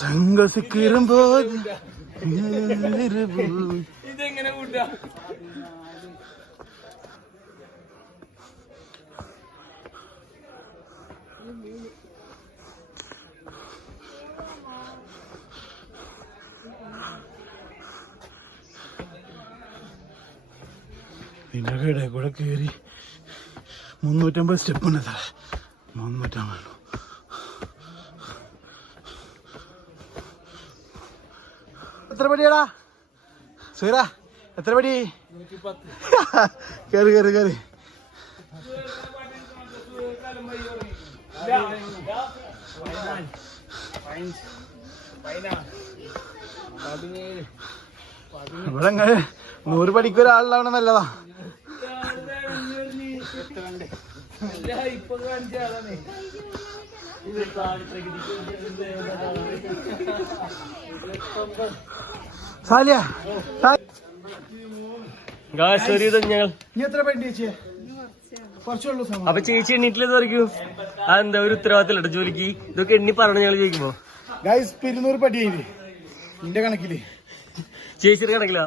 സംഘസ് കീറുമ്പോ ഇതെങ്ങനെ കൂട്ടാ? ഇതിൻ്റെ കട കൂടെ കയറി 350 സ്റ്റെപ്പ് ഉണ്ട് സാറേ. 350. എത്ര പടിയാടാ സുഹറ? എത്ര പടി? കയറി കയറി കയറി. ഇവിടെ 100 പടിക്ക് ഒരാളുണ്ടാവണം നല്ലതാ. അപ്പൊ ചേച്ചി എണ്ണീട്ടില് തുറക്കൂ. അതെന്താ ഒരു ഉത്തരവാദിത്തം ജോലിക്ക്? ഇതൊക്കെ എണ്ണി പറഞ്ഞു ഞങ്ങൾ ചോദിക്കുമ്പോ 200 പടി നിന്റെ കണക്കില്, ചേച്ചിയുടെ കണക്കിലാ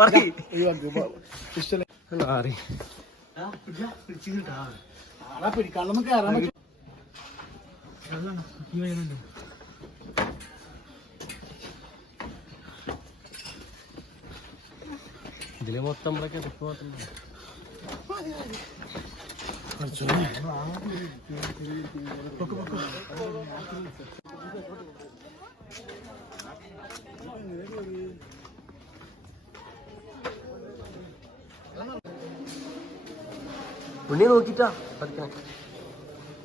പറയും. പിടിക്കാണ്ടൊന്നും കയറാൻ പറ്റും. ഇതില് മൊത്തം ഉണ്ണി നോക്കിട്ടാ പഠിക്കണം.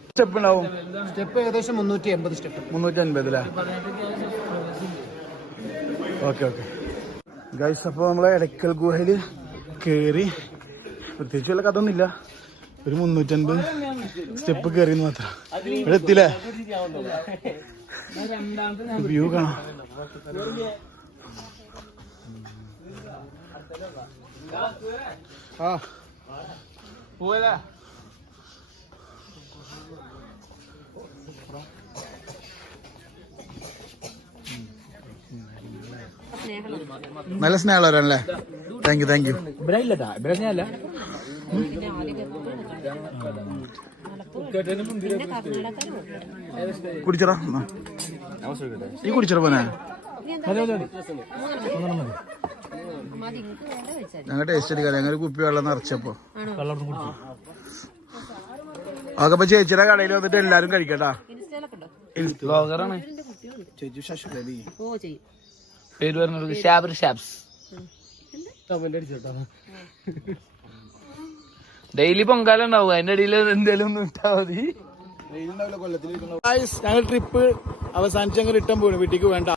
സ്റ്റെപ്പ് ഉണ്ടാവും. സ്റ്റെപ്പ് ഏകദേശം 380 സ്റ്റെപ്പ്. 350 അല്ലേ? Okay okay guys. അപ്പോൾ നമ്മളെ എടക്കൽ ഗുഹയിൽ കയറി. പ്രത്യേകിച്ച് വല്ല കഥ ഒന്നുമില്ല. ഒരു 350 സ്റ്റെപ്പ് കയറിയെന്ന് മാത്രം. ഇവിടെ എത്തിയില്ലേ? വ്യൂ കാണാം. ആ പോയതാ. നല്ല സ്നേഹമുള്ളവരല്ലേ? Thank you thank you. കുടിച്ചറ ഈ കുടിച്ചറ പോനെ ഞങ്ങൾ ടേസ്റ്റ് എടുക്കാം. ഞങ്ങൾ കുപ്പി വെള്ളം നിറച്ചപ്പോ അതൊക്കെ ചേച്ചിയുടെ കടയിൽ വന്നിട്ട് എല്ലാരും കഴിക്കട്ടാ. ബ്ലോഗറാണ് പേര് പറഞ്ഞത് ഷാബർ ഷാബ്സ്. ഡെയിലി പൊങ്കാല ഉണ്ടാവും. അതിന്റെ ഇടയിൽ എന്തേലും ഒന്നും ഇട്ടാ മതി. ഞങ്ങൾ ട്രിപ്പ് അവസാനിച്ച് ഞങ്ങൾ റിട്ടേൺ പോയി വീട്ടിലേക്ക്. വേണ്ട